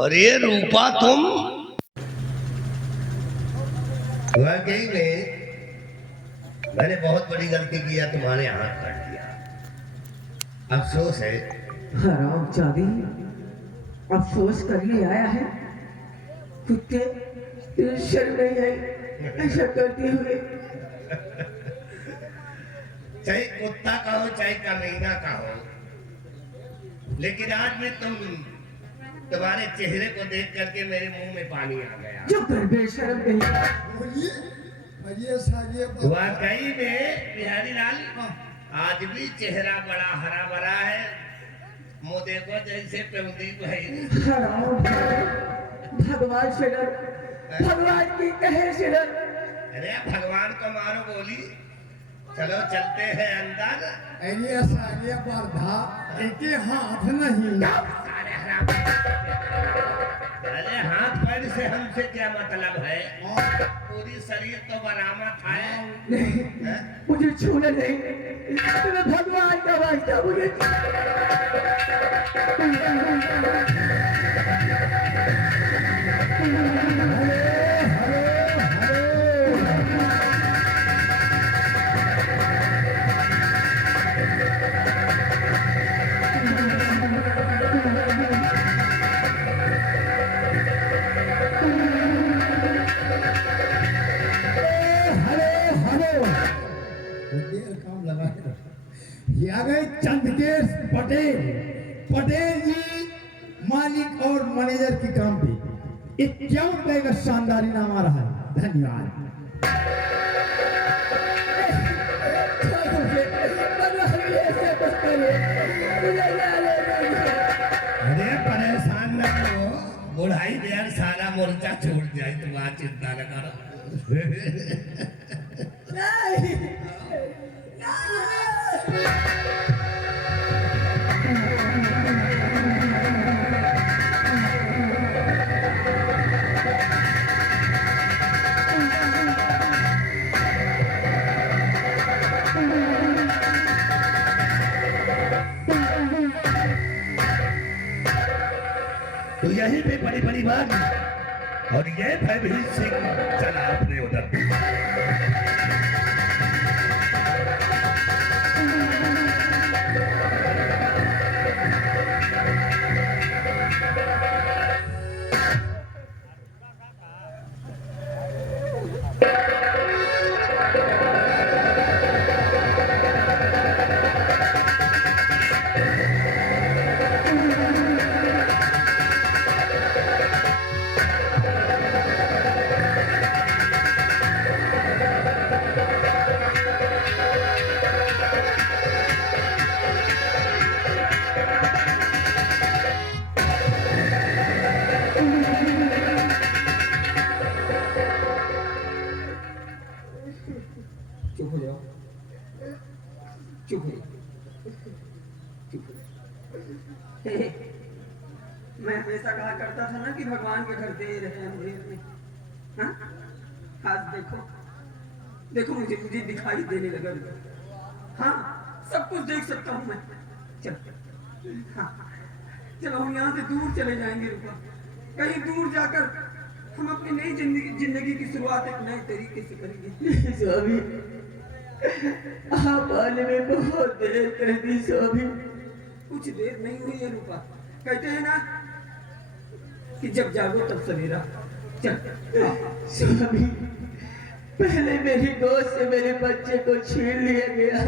और ये रूपा तुम वाकई में मैंने बहुत बड़ी गलती किया, तुम्हारे हाथ काट दिया। अफसोस है। हराम जादी, अफसोस करने आया है। कुत्ते तेरे शर्म नहीं आई ऐसा करते हुए? चाहे कुत्ता कहो चाहे कमीना कहो, लेकिन आज मैं तुम्हारे चेहरे को देख करके मेरे मुंह में पानी आ गया। जो बेशर्म नहीं। वाकई में बिहारी लाल आज भी चेहरा बड़ा हरा भरा है। मुँह देखो जैसे पेवंदी भाई। भगवान से डर, भगवान की कहे से डर। अरे भगवान को मारो गोली। चलो चलते हैं अंदर। एक हाथ नहीं। अरे हाथ पैर से हमसे क्या मतलब है? पूरी शरीर तो बरामद है। मुझे छूने नहीं, तुम्हें भगवान का वास्ता मुझे। आ गए चंद्रकेश पटेल। पटेल जी मालिक और मैनेजर की काम पे 51 रुपए का शानदार इनाम आ रहा है। धन्यवाद। अरे परेशान न हो, बुढ़ाई देर सारा मोर्चा छोड़ जाए, तुम आज चिंता न करो। तो यहीं पे बड़ी बड़ी बात। और ये भयभीत सिंह चला अपने उधर। चुप हो जाओ, चुप हो जाओ। मैं हमेशा कहा करता था ना कि भगवान के घर दे रहे अंधेर में। हाँ? आज देखो देखो, मुझे मुझे दिखाई देने लगा। हाँ, सब कुछ देख सकता हूँ मैं। चल, हाँ, चलो हम यहाँ से दूर चले जाएंगे। रुका, कहीं दूर जाकर हम अपनी नई जिंदगी की शुरुआत एक नए तरीके से करेंगे। स्वामी, आप आने में बहुत देर कर दी स्वामी। कुछ देर नहीं हुई है रूपा। कहते हैं ना कि जब जागो तब सवेरा। चल स्वामी, पहले मेरी गोद से मेरे बच्चे को छीन लिया गया,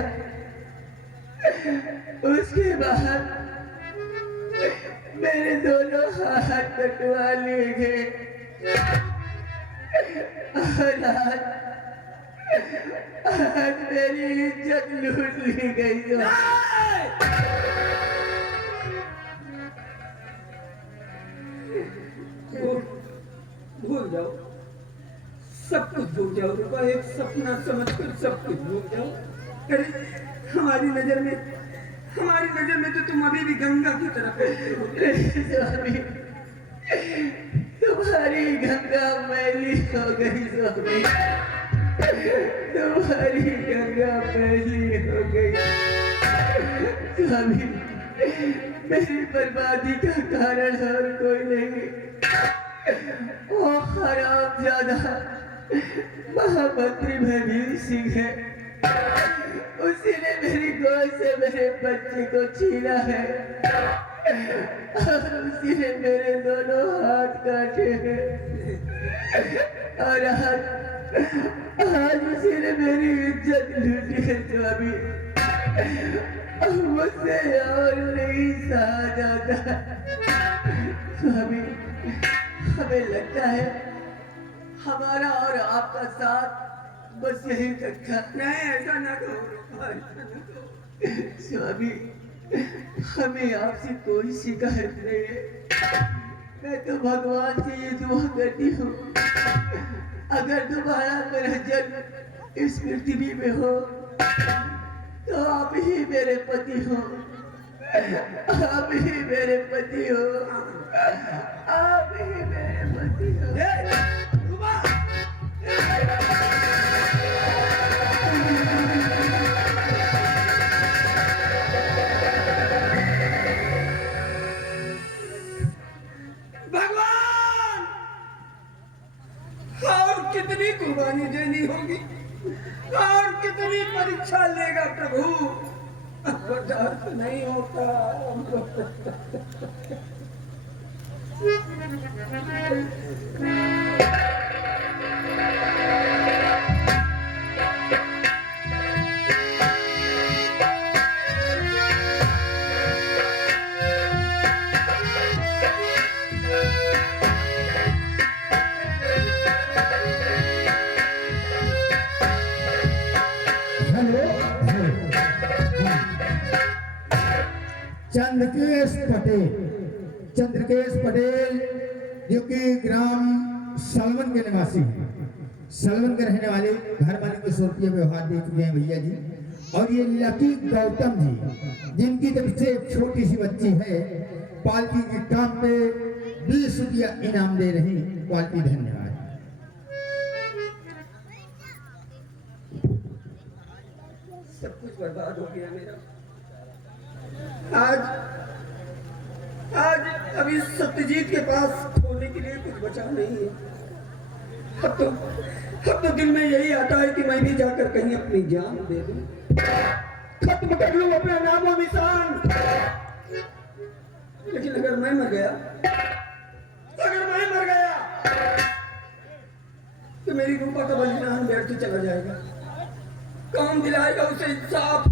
उसके बाद मेरे दोनों हाथ कटवा लिए गए, और आज मेरी इज्जत लूट ली गई। भूल जाओ, सब कुछ भूल जाओ रूपा। एक सपना समझकर सब कुछ भूल जाओ। अरे हमारी नजर में तो तुम अभी भी गंगा की तरफ स्वामी, तुम्हारी गंगा मैली हो गई स्वामी, तुम्हारी गंगा मैली हो गई स्वामी। मेरी बर्बादी का कारण और कोई नहीं, वो हरामजादा महामंत्री भैभीर सिंह है। उसी ने मेरी गोद से मेरे बच्चे को छीना है और उसी ने मेरे दोनों हाथ काटे हैं और आज उसी ने मेरी इज्जत लूटी है। स्वामी मुझसे और नहीं सहा जाता। स्वामी हमें लगता है हमारा और आपका साथ बस यही रखा। नहीं ऐसा ना कहो स्वामी, हमें आपसे कोई शिकायत नहीं है। मैं तो भगवान से ये दुआ करती हूँ, अगर दोबारा मेरा जन्म इस पृथ्वी में हो तो आप ही मेरे पति हो, आप ही मेरे पति हो, आप ही मेरे पति हो। भगवान और कितनी कुर्बानी देनी होगी और कितनी परीक्षा लेगा प्रभु, बर्दाश्त नहीं होता। चंद्रकेश पटेल जो कि ग्राम सलवन के निवासी हैं, सलवन के रहने वाले, घर वाले को 100 रुपये व्यवहार दे चुके हैं भैया जी। और ये लकी गौतम जी जिनकी तरफ से एक छोटी सी बच्ची है, पालकी के काम पे 20 रुपया इनाम दे रही। पालकी धन्यवाद। सब कुछ बर्बाद हो गया मेरा। आज अभी सत्यजीत के पास खोने के लिए कुछ बचा नहीं है। अब तो दिल में यही आता है कि मैं भी जाकर कहीं अपनी जान दे दूं, खत्म कर लूं अपना नाम और निशान। लेकिन अगर मैं मर गया तो मेरी रूपा का बलिदान व्यर्थ चला जाएगा। कौन दिलाएगा उसे इंसाफ?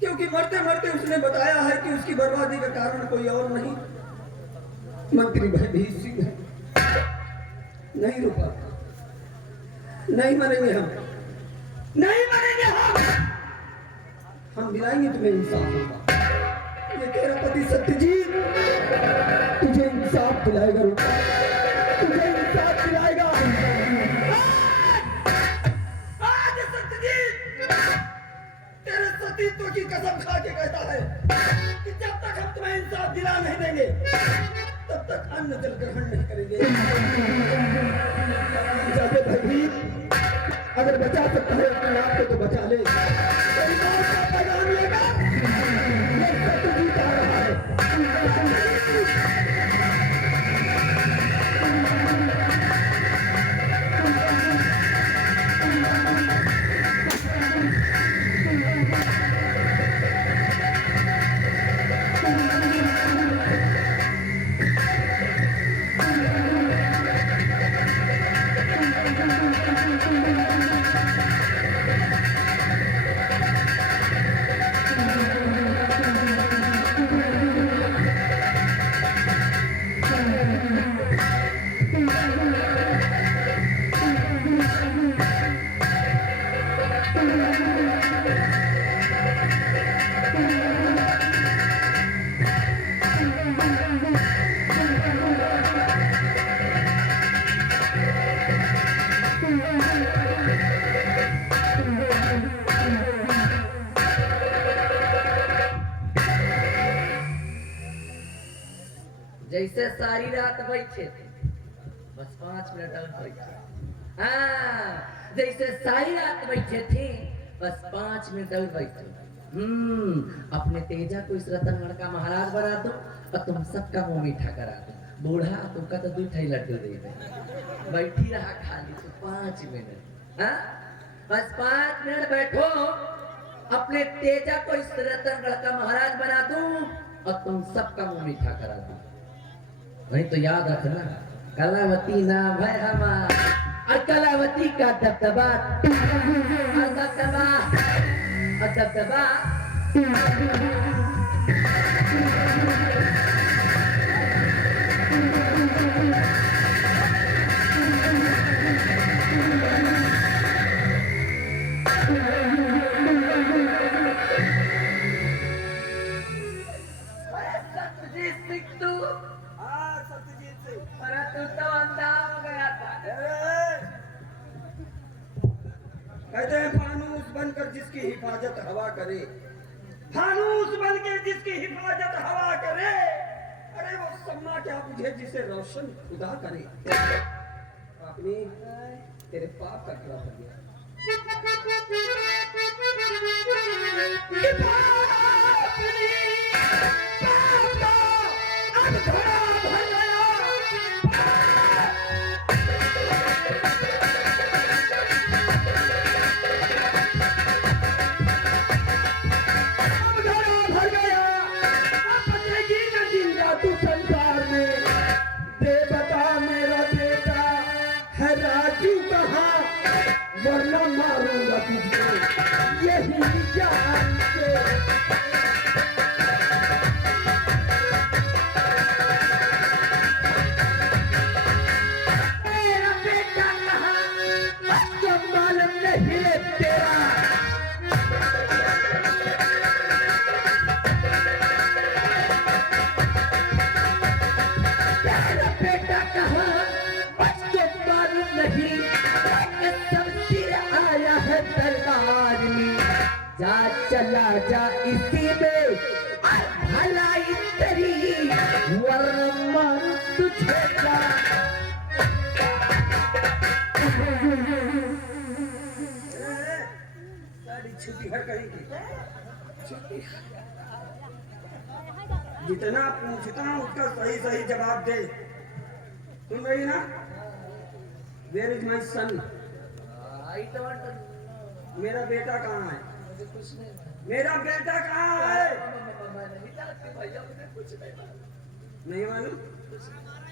क्योंकि मरते मरते उसने बताया है कि उसकी बर्बादी का कारण कोई और नहीं, मंत्री भैभीर सिंह है। नहीं रूपा, नहीं मरेंगे हम, नहीं मरेंगे हम दिलाएंगे तुम्हें इंसाफ होगा। ये तेरा पति सत्यजीत तुझे इंसाफ दिलाएगा रूपा, तुझे इंसाफ दिलाएगा। आज सत्यजीत तेरे सतीत्व की कसम खा के कहता है कि जब तक हम तुम्हें इंसाफ दिला नहीं देंगे तब तक अन्न जल ग्रहण नहीं करेंगे। जाके भैभीर, अगर बचा सकता है अपने आप को तो बचा ले। पैगाम लेगा, ये सत्यजीत आ रहा है। जैसे सारी रात बैठे थे, बस 5 मिनट और बैठे। हाँ, जैसे सारी रात बैठे थे, बस 5 मिनट और बैठे। अपने तेजा को इस रतनगढ़ का महाराज बना दो और तुम सबका मुंह मीठा करा दो। बूढ़ा तुमका तो 2 ठई लड्डू दे दे। बैठी रहा खाली तो 5 मिनट। हाँ बस 5 मिनट बैठो, अपने तेजा को इस रतनगढ़ का महाराज बना दूं और तुम सबका मुंह मीठा करा दूं। नहीं तो याद रखना, कलावती नाम है हमारा और कलावती का दबदबा दबदबा कहते हैं फानूस बनकर जिसकी हिफाजत हवा करे, फानूस बन के जिसकी हिफाजत हवा करे, अरे वो सम्मा क्या बुझे जिसे रोशन खुदा करे। अपनी तेरे पाप का क्या हो गया? वरना मारूंगा तुझको यही जान से। मेरा बेटा कहाँ जब मालूम नहीं तेरा। मेरा बेटा कहाँ जब मालूम नहीं दरबार में। जा चला जा इसी में भलाई तेरी वरना तुझे का। सारी छुट्टी है कहीं की छुट्टी। जितना पूछता हूँ उसका सही सही जवाब दे। सुन रही ना? Where is my son? मेरा बेटा कहाँ है? मेरा बेटा कहाँ है? नहीं मालूम?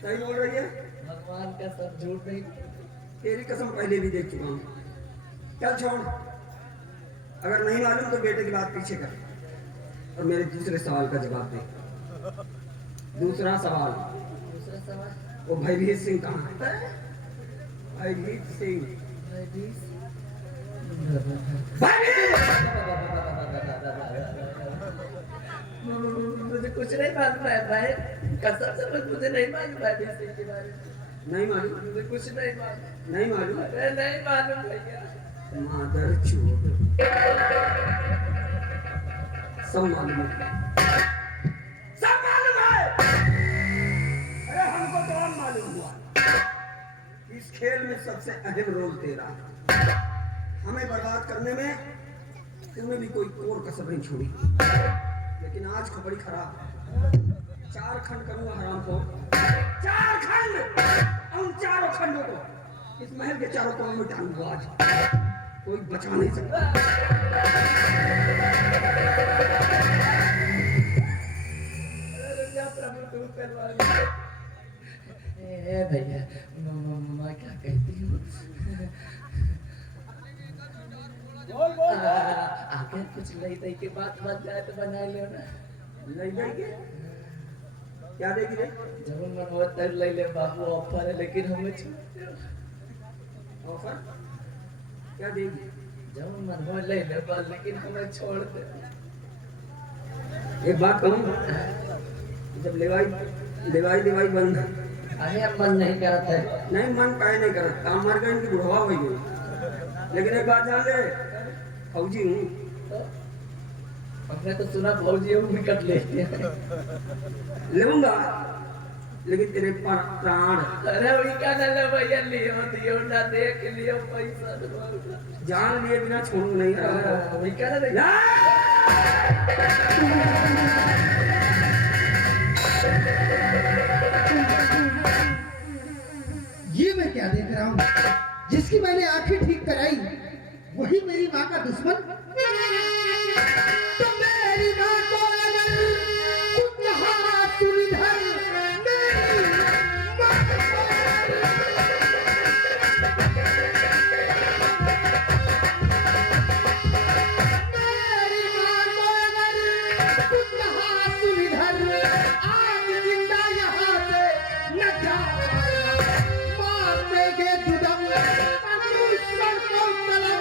सही बोल रही है? भगवान का सब झूठ नहीं। तेरी कसम पहले भी देख चुका हूँ। चल छोड़, अगर नहीं मालूम तो बेटे की बात पीछे कर और मेरे दूसरे सवाल का जवाब दे। दूसरा सवाल वो भयभीत सिंह कहाँ है? भयभीत सिंह मुझे कुछ नहीं मालूम है भाई, कसम से मुझे नहीं मालूम है भयभीत के बारे में। नहीं मालूम? मुझे कुछ नहीं मालूम। नहीं मालूम? अरे नहीं मालूम भैया। मादर चोद, सब मालूम है, सब मालूम है। अरे हमको तो अब मालूम हुआ इस खेल में सबसे अहम रोल तेरा। हमें बर्बाद करने में तूने भी कोई कोर कसर नहीं छोड़ी। लेकिन आज खबरी खराब है। 4 खंड करूंगा हराम को, 4 खंड। उन 4 खंडों को इस महल के चारों कोनों में डालूंगा। आज कोई बचा नहीं सकता। भैया मैं क्या कहती हूँ, आगे कुछ लई दई के बात बन जाए तो बना लियो ना। नहीं देगी? क्या देगी रे? जब मन हो तब ले ले बाबू, ऑफर है लेकिन हमें छोड़ दो। ऑफर क्या देगी? जब मन हो ले ले बाबू लेकिन हमें छोड़ दे। एक बात कहूँ, जब लेवाई बंद है, अरे अब मन नहीं करता है। नहीं मन काहे नहीं करता, काम मार गए इनकी बुढ़वा हो गई। लेकिन एक बात जान ले, फौजी हूँ। हमने तो सुना फौजी हूँ निकट लेते हैं। लूंगा लेकिन तेरे प्राण। अरे वही क्या ना ले भैया, लियो दियो ना देख लियो पैसा जान लिए बिना छोड़ू नहीं। वही क्या ना ये मैं क्या देख रहा हूँ? जिसकी मैंने आंखें ठीक कराई वही मेरी माँ का दुश्मन। तो मेरी माँ को अगर कुछ हाथ सुनिधर मेरी माँ को मेरी माँ को अगर कुछ हाथ सुनिधर आज जिंदा यहाँ से न जा मार देंगे दुदम सर को तलब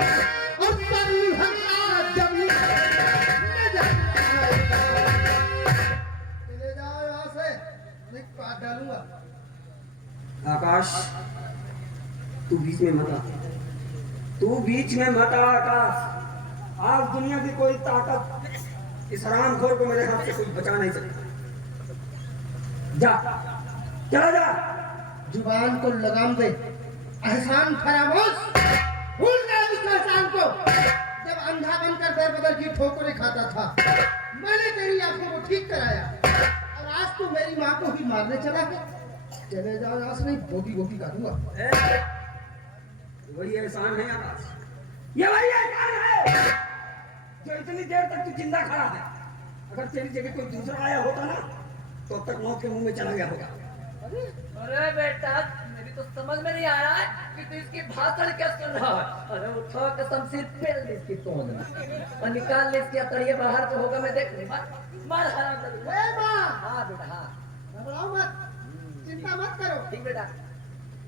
और सर हटा जमीन चले जाओ यहाँ से मैं काट डालूंगा। आकाश, तू बीच में मत आ, तू बीच में मत आ आकाश। आज दुनिया की कोई ताकत इस हरामखोर को मेरे हाथ से कुछ बचा नहीं सकता। जा, चला जा। जुबान को लगाम दे, एहसान फरामोश भूल गए उस एहसान को जब अंधा बनकर दर बदर की ठोकरें खाता था। मैंने तेरी आंखों को ठीक कराया और आज तू मेरी माँ को ही मारने चला है। चले जाओ यहाँ से, नहीं भोगी भोगी काटूंगा। वही एहसान है आकाश, ये वही एहसान है जो इतनी देर तक तू जिंदा खड़ा है। अगर तेरी जगह कोई दूसरा आया होता ना तो अब तक मौत के मुंह में चला गया होगा। अरे बेटा, मेरी तो समझ में नहीं आ रहा है कि तू इसकी भाषण क्या सुन रहा है। अरे उठा कसम सिर पेल दे इसकी तोंद में और निकाल ले इसकी अतड़िए बाहर जो होगा मैं देख लूंगा। मार हराम कर। ए माँ, हाँ बेटा हाँ, घबराओ मत, चिंता मत करो। ठीक बेटा,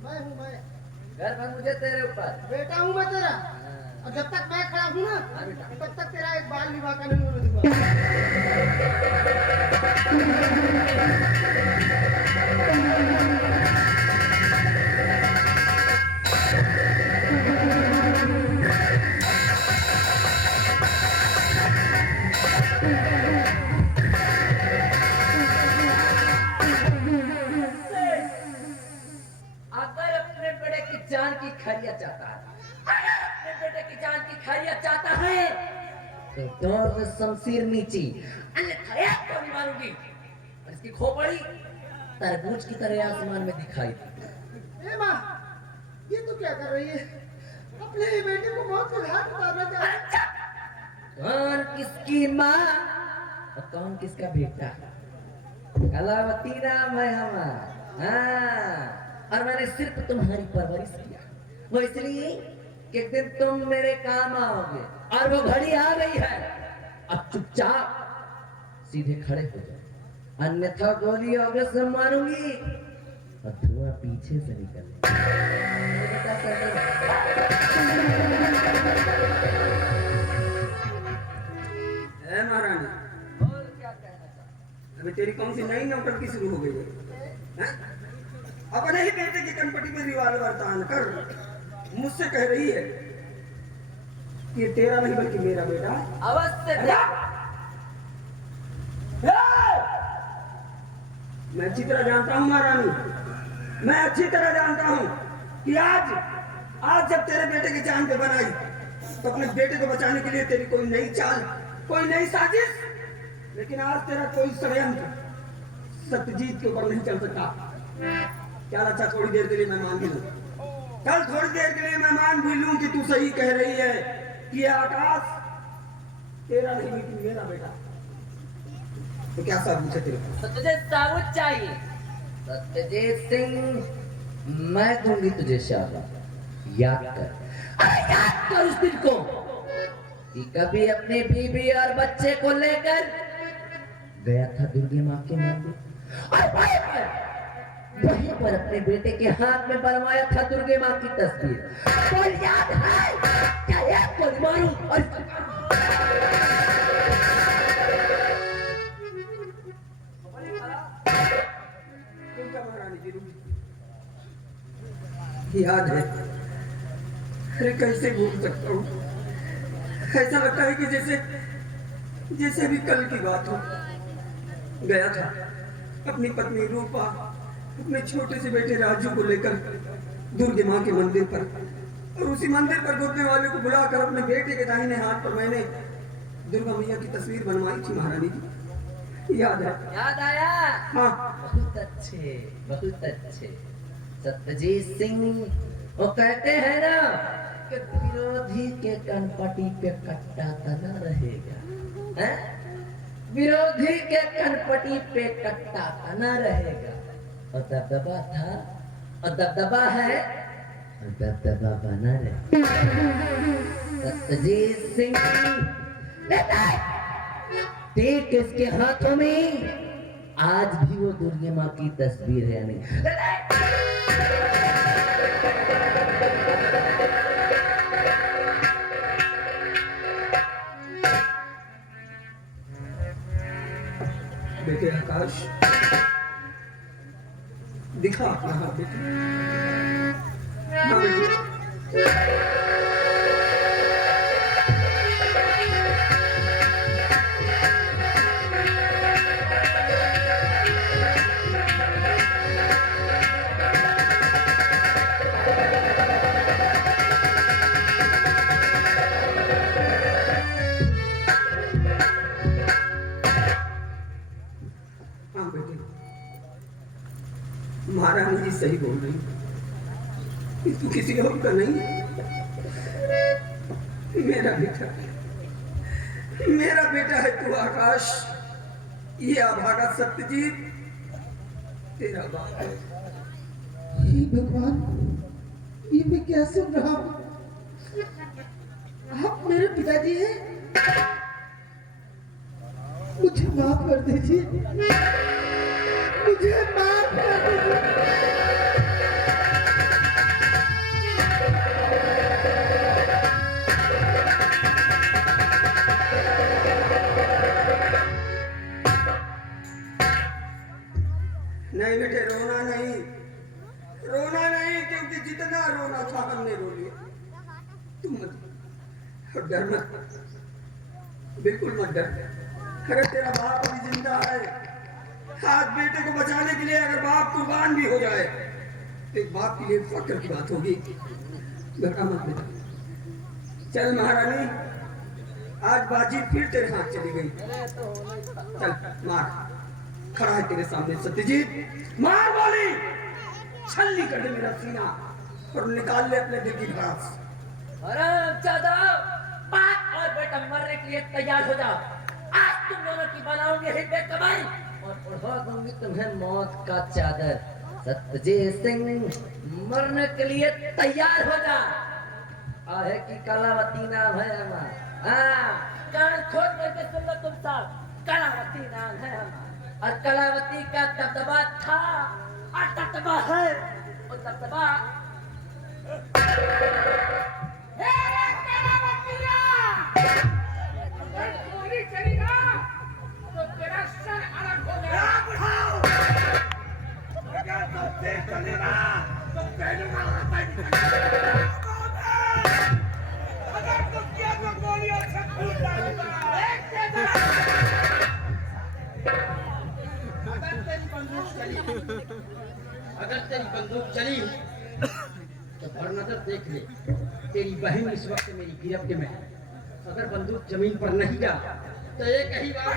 मैं हूँ, मैं घर पर मुझे तेरे ऊपर। बेटा हूँ मैं तेरा। हाँ। और जब तक मैं खड़ा हूँ ना हाँ बेटा। तब तक तेरा एक बाल विवाह का नहीं होने दूंगा। अगर अपने बेटे की जान की खैरियत चाहता है, अगर अपने बेटे की जान की खैरियत चाहता है तो दौड़ में शमशीर नीची, अन्यथा एक को नहीं मारूंगी। और इसकी खोपड़ी तरबूज की तरह आसमान में दिखाई दी। ए माँ, ये तू क्या कर रही है? अपने ही बेटे को मौत के घाट उतारना चाह रही है। कौन किसकी माँ और कौन किसका बेटा? कलावती नाम है हमारा। हाँ, और मैंने सिर्फ तुम्हारी परवरिश किया, वो इसलिए कि एक दिन तुम मेरे काम आओगे और वो घड़ी आ गई है। अब चुपचाप सीधे खड़े हो जाओ, अन्यथा गोली अग्र से मारूंगी और धुआं पीछे से निकलेगा। महारानी, अभी तेरी कौन सी नई नौटंकी शुरू हो गई है? अपने ही बेटे की कनपटी में रिवाल्वर तान कर मुझसे कह रही है कि ये तेरा नहीं बल्कि मेरा बेटा है। अवश्य मैं अच्छी तरह जानता हूँ महारानी, मैं अच्छी तरह जानता हूँ कि आज जब तेरे बेटे की जान पे बनाई तो अपने बेटे को बचाने के लिए तेरी कोई नई चाल, कोई नई साजिश, लेकिन आज तेरा कोई षड्यंत्र सत्यजीत के ऊपर नहीं चल सकता। क्या अच्छा, थोड़ी देर के लिए मैं मान भी लूं, कल थोड़ी देर के लिए मैं मान भी लूं कि तू सही कह रही है कि ये आकाश तेरा नहीं बल्कि मेरा बेटा। तो क्या सबूत है तेरे पास? तो तुझे साबुत चाहिए। सत्यजीत सिंह, मैं दूंगी तुझे शाबाश। याद कर, अरे याद कर उस दिन को कि कभी अपनी बीवी और बच्चे को लेकर गया था दुर्गे माँ के मंदिर और वहीं पर अपने बेटे के हाथ में बनवाया था दुर्गे माँ की तस्वीर। तो याद है क्या? एक को मारूं और याद है? अरे कैसे भूल सकता हूँ? ऐसा लगता है कि जैसे भी कल की बात हो। गया था अपनी पत्नी रूपा, अपने छोटे से बेटे राजू को लेकर दुर्गे माँ के मंदिर पर, और उसी मंदिर पर घुटने वाले को बुलाकर अपने बेटे के दाहिने हाथ पर मैंने दुर्गा मैया की तस्वीर बनवाई थी महारानी जी, याद है? याद आया? हाँ। बहुत अच्छे, बहुत अच्छे। सत्यजीत सिंह वो कहते हैं ना कि विरोधी के कनपटी पे कट्टा तना रहेगा, हैं? विरोधी के कनपटी पे कट्टा तना रहेगा। और दबदबा था और दबदबा है और दबदबा बना रहे। सत्यजीत सिंह ठीक इसके हाथों में आज भी वो दुर्गे माँ की तस्वीर है नहीं। बेटे आकाश, दिखा अपना हाथ बेटे। हाँ बेटे। हाँ बेटे, महारानी जी सही बोल रही, तू किसी और का नहीं, मेरा बेटा है तू आकाश। ये अभागा सत्यजीत तेरा बाप है। हे भगवान, ये मैं क्या सुन रहा हूँ? आप मेरे पिताजी हैं? मुझे माफ कर दीजिए, मुझे माफ कर दीजिए। नहीं बेटे, रोना नहीं, रोना नहीं, क्योंकि जितना रोना था हमने रो लिया। तुम मत डर, मत, बिल्कुल मत डर। अगर तेरा बाप अभी जिंदा है, आज बेटे को बचाने के लिए अगर बाप कुर्बान भी हो जाए तो एक बाप के लिए फक्र की बात होगी। घबरा मत बेटा। चल महारानी, आज बाजी फिर तेरे हाथ चली गई। चल मार, खड़ा है तेरे सामने सत्यजीत, मार बोली, छल्ली कर दे मेरा सीना और निकाल ले अपने दिल की भड़ास। अरे चाचा, बाप और बेटा मरने के लिए तैयार हो जाओ। आज तुम दोनों की बनाऊंगी ही बेकमाई और उड़ा दूंगी तुम्हें मौत का चादर। सत्यजीत सिंह मरने के लिए तैयार हो जा। आहे की कलावती नाम है हमारा। हाँ, कान खोल करके सुन लो तुम सब, कलावती नाम है हमारा। और कलावती का दबदबा था और दबदबा है और दबदबा अगर तेरी बंदूक चली तो बरनजर देख ले, तेरी बहन इस वक्त मेरी गिरफ्त में है। अगर बंदूक जमीन पर नहीं जा तो एक ही बार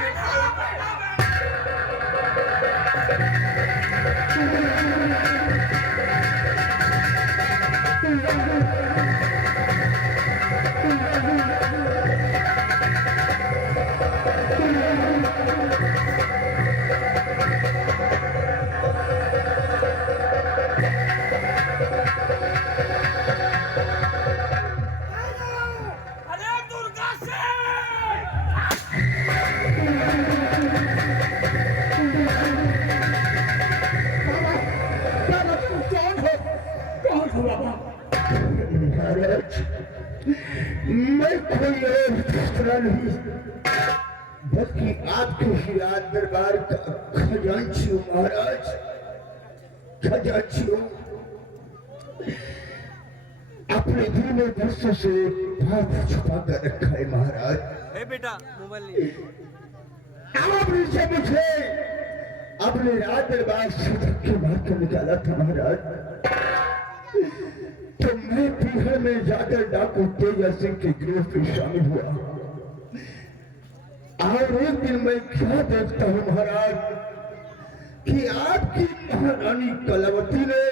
मैं कोई और दूसरा नहीं बल्कि आपके हिरात दरबार का खजांची हूँ महाराज, खजांची हूँ। अपने दिल में वर्षों से बात छुपा कर रखा है महाराज। बेटा मोबाइल आपने से मुझे अपने रात दरबार से धक्के मार कर निकाला था महाराज, तो मैं बिहार में जाकर डाकू तेजा सिंह के गिरफ्त में शामिल हुआ। और एक दिन मैं क्या देखता हूँ महाराज कि आपकी महारानी कलावती ने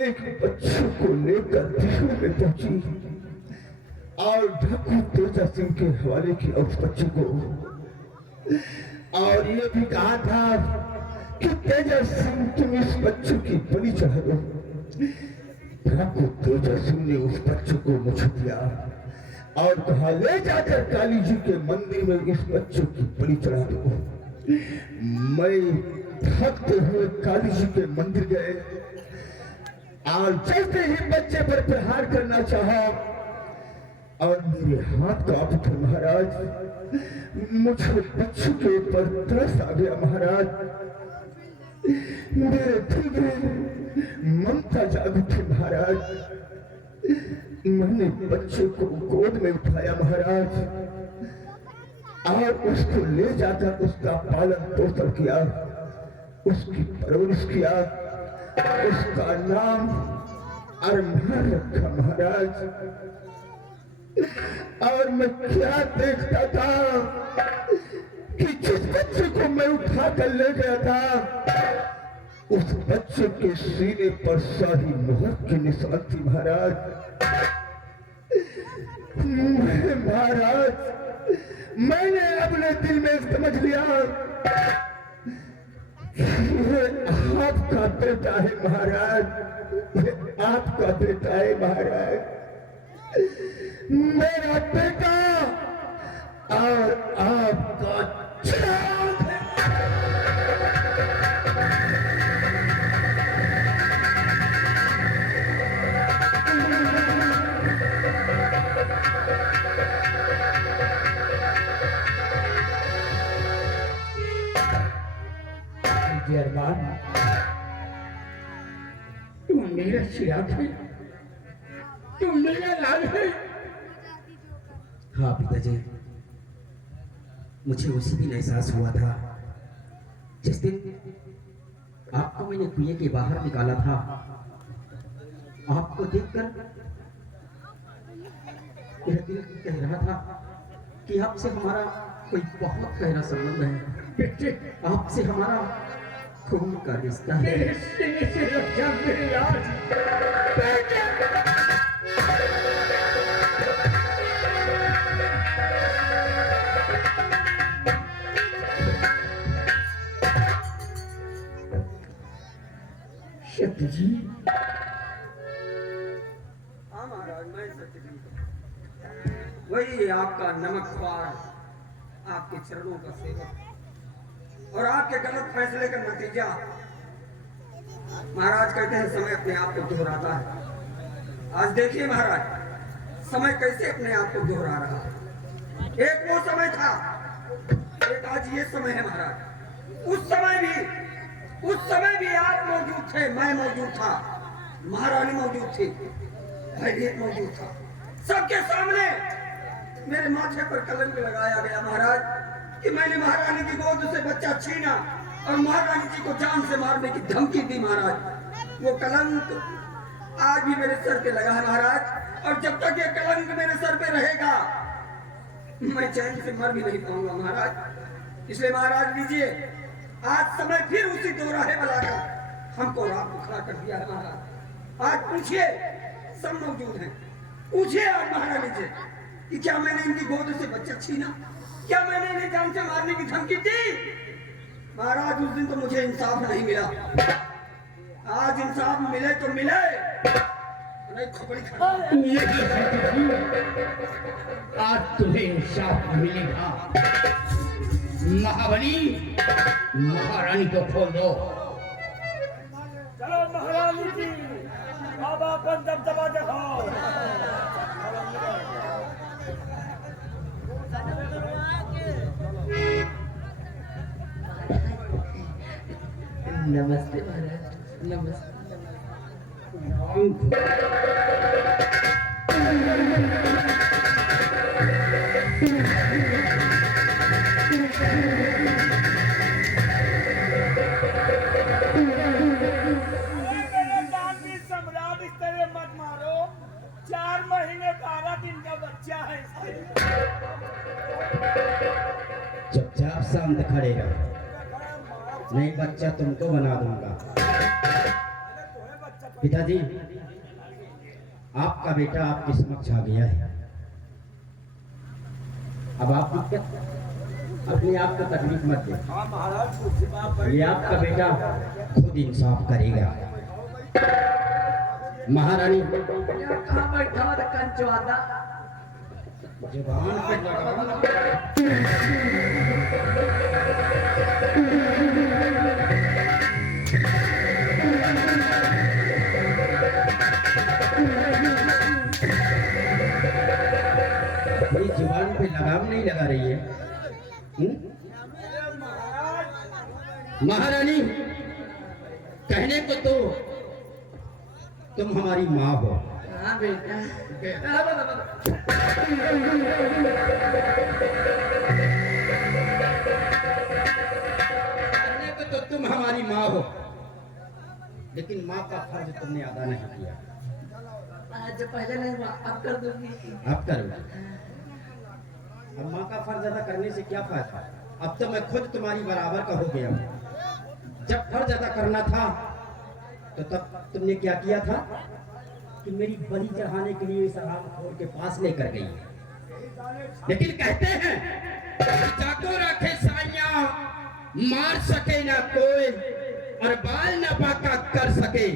एक बच्चे को लेकर दिशा में पहुंची और ठाकुर तेजा सिंह के हवाले किया उस बच्चे को, और ये भी कहा था कि तेजा सिंह तुम इस बच्चे की बलि चढ़ा दो। ठाकुर तेजा सिंह ने उस बच्चे को मुझे दिया और कहा ले जाकर काली जी के मंदिर में इस बच्चे की बलि चढ़ा दो। मैं भागते हुए काली जी के मंदिर गए और चलते ही बच्चे पर प्रहार करना चाहा और मेरे हाथ कांप उठे महाराज। मुझे बच्चे के ऊपर तरस आ गया महाराज। मेरे दिल में ममता जाग उठी महाराज। मैंने बच्चे को गोद में उठाया महाराज और उसको ले जाकर उसका पालन पोषण किया, उसकी परवरिश किया, उसका नाम अरमान रखा महाराज। और मैं क्या देखता था कि जिस बच्चे को मैं उठा कर ले गया था उस बच्चे के सीने पर शाही मोहर की निशान थी महाराज। महाराज मैंने अपने दिल में समझ लिया ये आपका बेटा है महाराज, ये आपका बेटा है महाराज, मेरा बेटा और आपका चाँद है। अरमान तुम मेरा चिराग है, तुम मेरा लाल है। हाँ पिताजी, मुझे उसी दिन एहसास हुआ था जिस दिन आपको मैंने कुएं के बाहर निकाला था। आपको देखकर मेरा दिल कह रहा था कि आपसे हमारा कोई बहुत गहरा संबंध है, बेटे आपसे हमारा खून का रिश्ता है। मेरे सीने से लग जा मेरे यार बेटे। जी हाँ महाराज, मैं सत्यजीत वही आपका नमकख्वार, आपके चरणों का सेवक और आपके गलत फैसले का नतीजा। महाराज कहते हैं समय अपने आप को दोहराता है। आज देखिए महाराज समय कैसे अपने आप को दोहरा रहा है। एक वो समय था, एक आज ये समय है महाराज। उस समय भी आप मौजूद थे, मैं मौजूद था, महारानी मौजूद थी, भाई मौजूद था। सबके सामने मेरे माथे पर कलंक लगाया गया महाराज कि मैंने महारानी की गोद से बच्चा छीना और महारानी जी को जान से मारने की धमकी दी महाराज। वो कलंक आज भी मेरे सर पे लगा है महाराज, और जब तक ये कलंक मेरे सर पे रहेगा मैं चैन से मर भी नहीं पाऊंगा महाराज। इसलिए महाराज लीजिए, आज समय फिर उसी दोराहे बुलाकर हमको रात को खड़ा कर दिया है महाराज। आज पूछिए, सब मौजूद हैं, पूछिए आज महारानी से कि क्या मैंने इनकी गोद से बच्चा छीना, क्या मैंने इन्हें जान से मारने की धमकी दी। महाराज उस दिन तो मुझे इंसाफ नहीं मिला, आज इंसाफ मिले तो मिले, नहीं खोपड़ी खड़ा। आज तुम्हें इंसाफ मिलेगा। महाबली महारानी को खोल दो। चलो महारानी जी, अब अपन दबदबा दिखाओ। नमस्ते महाराज, नमस्ते। सम्राट इस तरह मत मारो, 4 महीने 12 दिन का बच्चा है। बच्चा तुमको बना दूंगा। पिताजी, आपका बेटा आपके समक्ष आ गया है। अब आप अपने आप को तकलीफ मत दे। हाँ महाराज कुछ बात भाई ये आपका बेटा खुद इंसाफ करेगा। महारानी कहाँ बैठा और कंचवादा जुबान पे लगाम अपनी जुबान पे लगाम नहीं लगा रही है। महारानी, कहने को तो तुम हमारी माँ हो। हाँ बेटा कहने को तो तुम हमारी माँ हो, लेकिन माँ का फर्ज तुमने अदा नहीं किया। आज पहले नहीं हुआ अब कर दूंगी। अब करोगे। अब माँ का फर्ज अदा करने से क्या फायदा? अब तो मैं खुद तुम्हारी बराबर का हो गया हूँ। जब फर्ज अदा करना था तो तब तुमने क्या किया था कि मेरी बलि चढ़ाने के लिए इस हरामखोर के पास लेकर गई। लेकिन कहते हैं कि जाको रखे साइयां, मार सके ना कोई और बाल न बाका कर सके,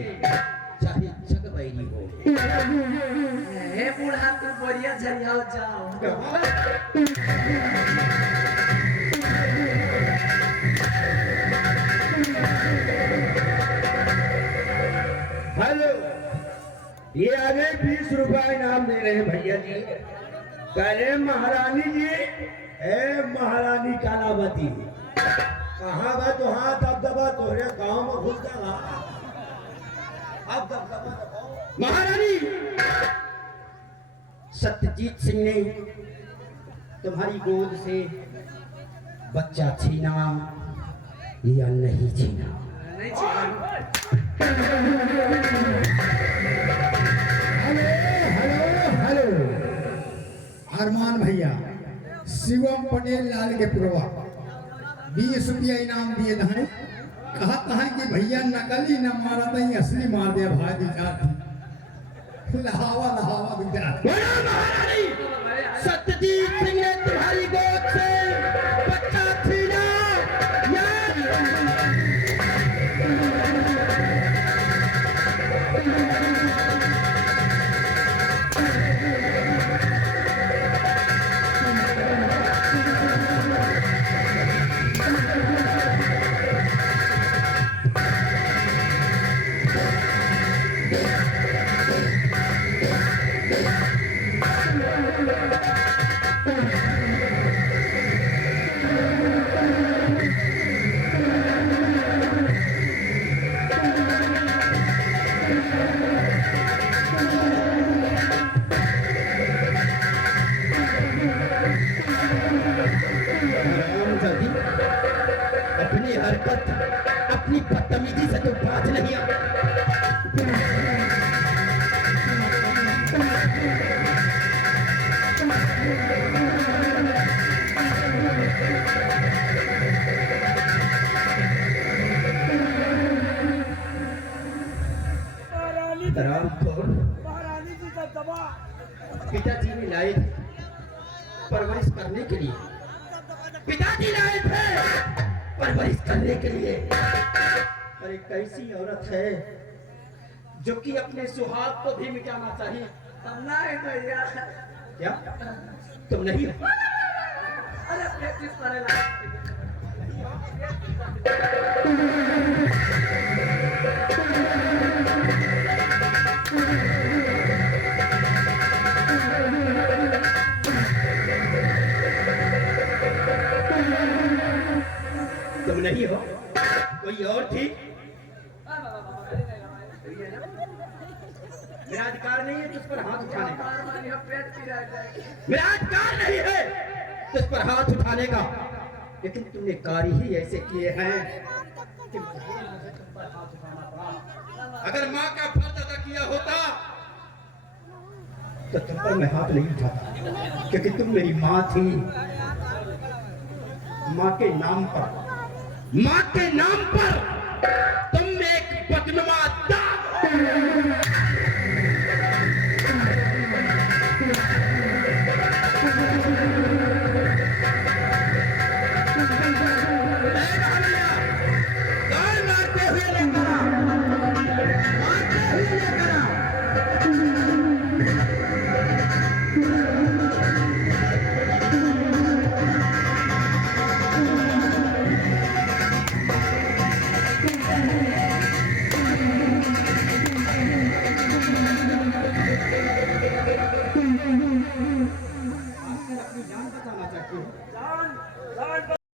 चाहे जग बैरी हो। हे बूढ़ा तू बढ़िया झरियाओ जाओ। हेलो, ये आगे 20 रुपया इनाम दे रहे हैं भैया जी। कहे महारानी जी, ए महारानी कालावती, कहाँ बा तो हाथ अब दबा तोहरे गांव में घुस जाएगा। अब दबा महारानी, सत्यजीत सिंह ने तुम्हारी गोद से बच्चा छीना या नहीं छीना? नहीं चाहिए। हेलो हेलो, अरमान भैया, शिवम पटेल लाल के पुरवा 20 रुपया इनाम दिए थे। कहा था कि भैया नकली न मारा था, असली मार दिया भाई विचार। लहावा लहावा गुजरात। बड़ा महारानी, सत्यजीत सिंह ने तुम्हारी गोद से बच्चा छीना या हरामजादी, अपनी हरकत, अपनी बदतमीजी से तो बाज नहीं आता। महारानी हरामखोर, महारानी जी का दबा पिताजी ने लाए थे परवरिश करने के लिए। पिताजी लाए थे परवरिश करने के लिए। और एक ऐसी औरत है जो कि अपने सुहाग को भी मिटाना चाहिए। हम नहीं भैया। क्या तुम नहीं हो? अरे प्रैक्टिस करेला। तुम नहीं हो? कोई और थी? मेरा अधिकार नहीं है तुझ पर हाथ उठाने का। मेरा अधिकार नहीं है तुझ पर हाथ उठाने का, लेकिन तुमने कार्य ही ऐसे किए हैं कि मुझे तुम पर हाथ उठाना पड़ा। अगर माँ का फर्ज अदा किया होता तो तुम पर मैं हाथ नहीं उठाता, क्योंकि तुम मेरी माँ थी। माँ के नाम पर तुम एक बदनुमा दाग